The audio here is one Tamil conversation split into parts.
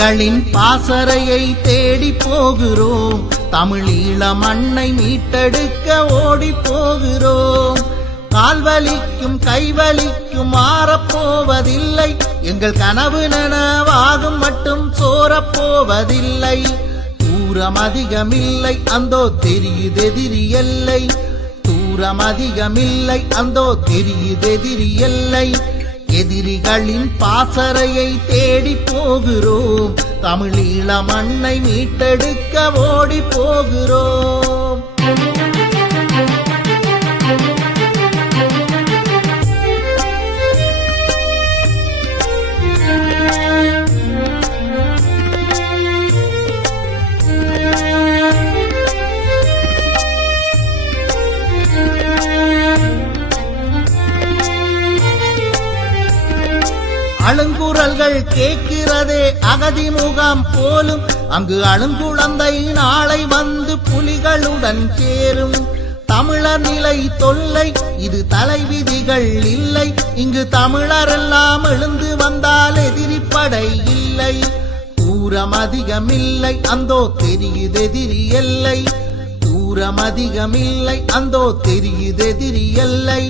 எதிரிகளின் பாசறையை தேடி போகிறோம். தமிழீழ மண்ணை மீட்டெடுக்க ஓடி போகிறோம். கால்வலிக்கும் கைவலிக்கும் மாறப்போவதில்லை. எங்கள் கனவு நனவாகும் மட்டும் சோரப்போவதில்லை. தூரம் அதிகமில்லை அந்தோ தெரியுதெதிரி எல்லை. தூரம் அதிகமில்லை அந்தோ தெரியுதெதிரி எல்லை. எதிரிகளின் பாசறையை தேடி போகிறோம். தமிழீழ மண்ணை மீட்டெடுக்க ஓடி போகிறோம். அழுங்குரல்கள் கேட்கிறதே அகதி முகாம் போலும். அங்கு அழுங்குழந்தை நாளை வந்து புலிகளுடன் சேரும். தமிழர் நிலை தொல்லை, இது தலைவிதிகள் இல்லை. இங்கு தமிழரெல்லாம் எழுந்து வந்தால் எதிரிப்படை இல்லை. தூரம் அதிகமில்லை அந்தோ தெரியுதெதிரி எல்லை. தூரம் அதிகமில்லை அந்தோ தெரியுதெதிரி எல்லை.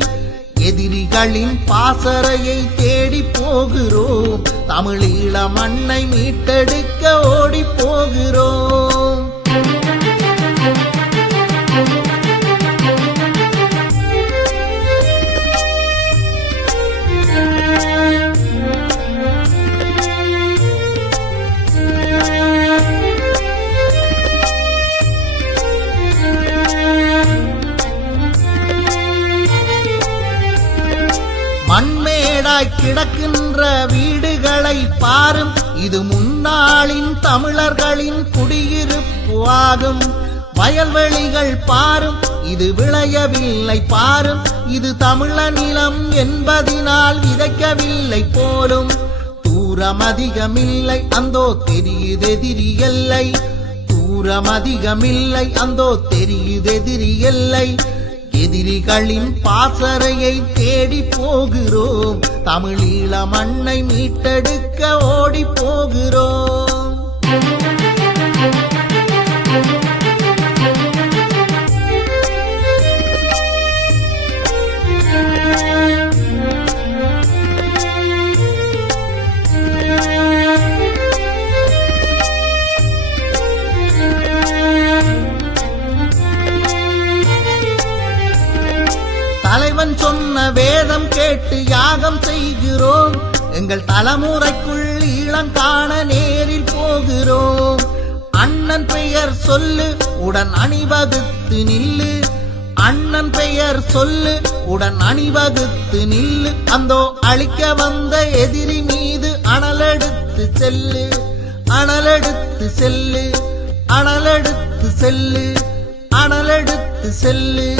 எதிரிகளின் பாசறையை தேடி போகிறோம். தமிழீழ மண்ணை மீட்டெடுக்க ஓடி போகிறோம். மண்மேடாய் கிடக்கின்ற வீடுகளை பாரும். இது முன்னாளின் தமிழர்களின் குடியிருப்பு ஆகும். வயல்வெளிகள் பாரும், இது விளையவில்லை பாரும். இது தமிழ நிலம் என்பதினால் விதைக்கவில்லை போலும். தூரம் அதிகமில்லை அந்தோ தெரியுதெதிரி எல்லை. தூரம் அதிகமில்லை அந்தோ தெரியுதெதிரி எல்லை. எதிரிகளின் பாசறையை தேடி போகிறோம். தமிழீழ மண்ணை மீட்டெடுக்க ஓடி போகிறோம். தலைவன் சொன்ன வேதம் கேட்டு யாகம் செய்கிறோம். எங்கள் தலைமுறைக்குள் ஈழம் காண நேரில் போகிறோம். அண்ணன் பெயர் சொல்லு உடன் அணிவகுத்து நில்லு. அண்ணன் பெயர் சொல்லு உடன் அணிவகுத்து நில்லு. அந்தோ அழிக்க வந்த எதிரி மீது அனலெடுத்து செல்லு. அனலெடுத்து செல்லு. அனலெடுத்து செல்லு. அனலெடுத்து செல்லு.